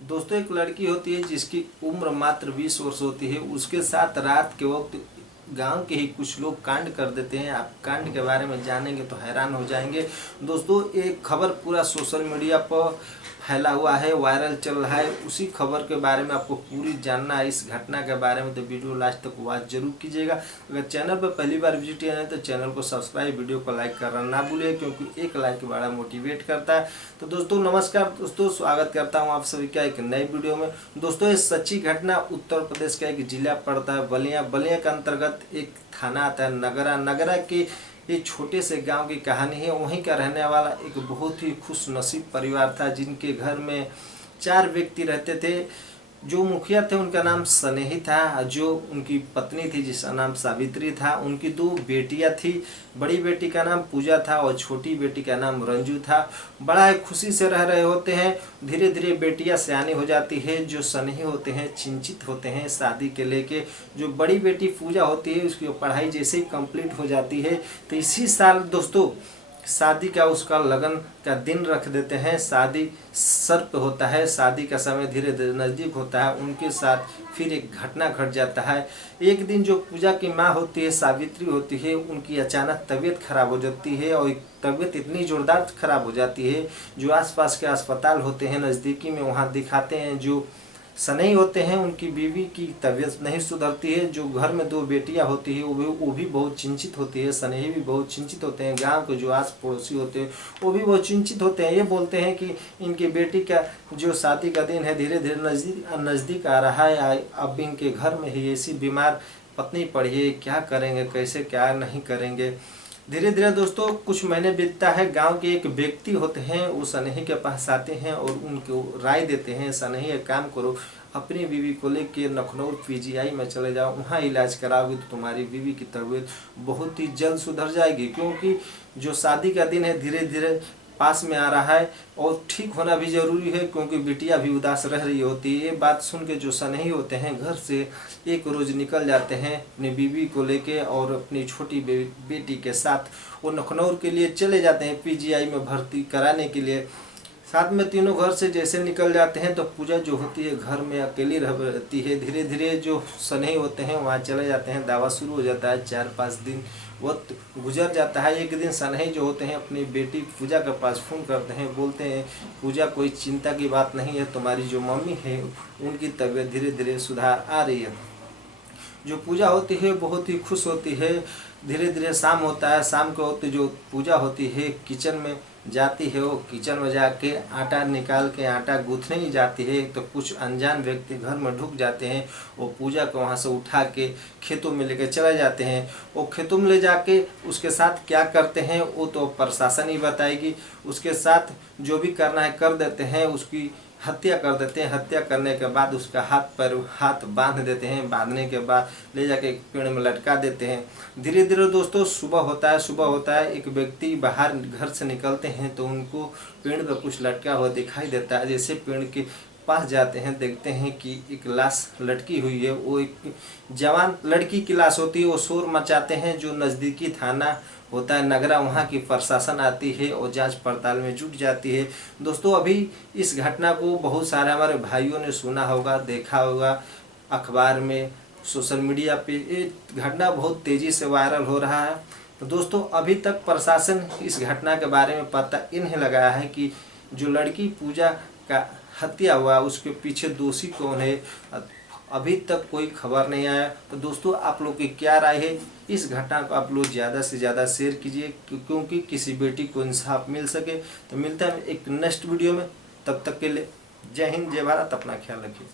दोस्तों, एक लड़की होती है जिसकी उम्र मात्र 20 वर्ष होती है। उसके साथ रात के वक्त गांव के ही कुछ लोग कांड कर देते हैं। आप कांड के बारे में जानेंगे तो हैरान हो जाएंगे। दोस्तों, एक खबर पूरा सोशल मीडिया पर फैला हुआ है, वायरल चल रहा है। उसी खबर के बारे में आपको पूरी जानना है, इस घटना के बारे में, तो वीडियो लास्ट तक वॉच जरूर कीजिएगा। अगर चैनल पर पहली बार विजिट किया है तो चैनल को सब्सक्राइब, वीडियो को लाइक करना ना भूलिए, क्योंकि एक लाइक बड़ा मोटिवेट करता है। तो दोस्तों नमस्कार दोस्तों, स्वागत करता हूँ आप सभी का एक नई वीडियो में। दोस्तों, ये सच्ची घटना उत्तर प्रदेश का एक जिला पड़ता है बलिया। बलिया के अंतर्गत एक थाना आता है नगरा। नगरा के ये छोटे से गांव की कहानी है। वहीं का रहने वाला एक बहुत ही खुश नसीब परिवार था, जिनके घर में 4 व्यक्ति रहते थे। जो मुखिया थे उनका नाम स्नेही था, जो उनकी पत्नी थी जिसका नाम सावित्री था। उनकी 2 बेटियां थी। बड़ी बेटी का नाम पूजा था और छोटी बेटी का नाम रंजू था। बड़ा खुशी से रह रहे होते हैं। धीरे धीरे बेटियां सयानी हो जाती है। जो स्नेही होते हैं चिंतित होते हैं शादी के लेके। जो बड़ी बेटी पूजा होती है उसकी पढ़ाई जैसे ही कंप्लीट हो जाती है तो इसी साल दोस्तों शादी का उसका लगन का दिन रख देते हैं। शादी सर पे होता है, शादी का समय धीरे धीरे नज़दीक होता है। उनके साथ फिर एक घटना घट जाता है। एक दिन जो पूजा की माँ होती है, सावित्री होती है, उनकी अचानक तबीयत खराब हो जाती है। और तबीयत इतनी जोरदार खराब हो जाती है, जो आसपास के अस्पताल होते हैं नज़दीकी में, वहाँ दिखाते हैं। जो स्नेही होते हैं उनकी बीवी की तबीयत नहीं सुधरती है। जो घर में 2 बेटियां होती है वो भी बहुत चिंतित होती है। स्नेही भी बहुत चिंतित होते हैं। गांव के जो आस पड़ोसी होते हैं वो भी बहुत चिंतित होते हैं। ये बोलते हैं कि इनकी बेटी का जो शादी का दिन है धीरे धीरे नज़दीक आ रहा है। अब इनके घर में ही ऐसी बीमार पत्नी पड़ी है, क्या करेंगे, कैसे क्या नहीं करेंगे। धीरे धीरे दोस्तों कुछ महीने बीतता है। गांव के एक व्यक्ति होते हैं, वो स्नेही के पास आते हैं और उनको राय देते हैं, स्नेही एक काम करो, अपनी बीवी को लेके लखनऊ पीजीआई में चले जाओ, वहाँ इलाज कराओगे तो तुम्हारी बीवी की तबीयत बहुत ही जल्द सुधर जाएगी। क्योंकि जो शादी का दिन है धीरे धीरे पास में आ रहा है और ठीक होना भी जरूरी है, क्योंकि बिटिया भी उदास रह रही होती है। ये बात सुन के जो स्नेही होते हैं घर से एक रोज़ निकल जाते हैं अपनी बीवी को लेके और अपनी छोटी बेटी के साथ वो लखनऊ के लिए चले जाते हैं पीजीआई में भर्ती कराने के लिए। साथ में तीनों घर से जैसे निकल जाते हैं तो पूजा जो होती है घर में अकेली रहती है। धीरे धीरे जो स्नेही होते हैं वहाँ चले जाते हैं। दावा शुरू हो जाता है। 4-5 दिन वक्त गुजर जाता है। एक दिन स्नेही जो होते हैं अपनी बेटी पूजा के पास फ़ोन करते हैं, बोलते हैं पूजा कोई चिंता की बात नहीं है, तुम्हारी जो मम्मी है उनकी तबीयत धीरे धीरे सुधार आ रही है। जो पूजा होती है बहुत ही खुश होती है। धीरे धीरे शाम होता है। शाम के वक्त जो पूजा होती है किचन में जाती है। वो किचन में जाके आटा निकाल के आटा गूँथने ही जाती है तो कुछ अनजान व्यक्ति घर में ढुक जाते हैं। वो पूजा को वहाँ से उठा के खेतों में लेकर चले जाते हैं। वो खेतों में ले जाके उसके साथ क्या करते हैं वो तो प्रशासन ही बताएगी। उसके साथ जो भी करना है कर देते हैं। उसकी हत्या कर देते हैं। हत्या करने के बाद उसका हाथ बांध देते हैं। बांधने के बाद ले जाके एक पेड़ में लटका देते हैं। धीरे धीरे दोस्तों सुबह होता है। एक व्यक्ति बाहर घर से निकलते हैं तो उनको पेड़ पर कुछ लटका हुआ दिखाई देता है। जैसे पेड़ के पास जाते हैं देखते हैं कि एक लाश लटकी हुई है। वो एक जवान लड़की की लाश होती है। वो शोर मचाते हैं। जो नज़दीकी थाना होता है नगरा, वहाँ की प्रशासन आती है और जांच पड़ताल में जुट जाती है। दोस्तों, अभी इस घटना को बहुत सारे हमारे भाइयों ने सुना होगा, देखा होगा अखबार में, सोशल मीडिया पे। ये घटना बहुत तेज़ी से वायरल हो रहा है। तो दोस्तों अभी तक प्रशासन इस घटना के बारे में पता इन्हें लगाया है कि जो लड़की पूजा का हत्या हुआ उसके पीछे दोषी कौन है, अभी तक कोई खबर नहीं आया। तो दोस्तों आप लोग की क्या राय है, इस घटना को आप लोग ज़्यादा से ज़्यादा शेयर कीजिए, क्योंकि किसी बेटी को इंसाफ मिल सके। तो मिलता है एक नेक्स्ट वीडियो में। तब तक के लिए जय हिंद, जय भारत, अपना ख्याल रखिए।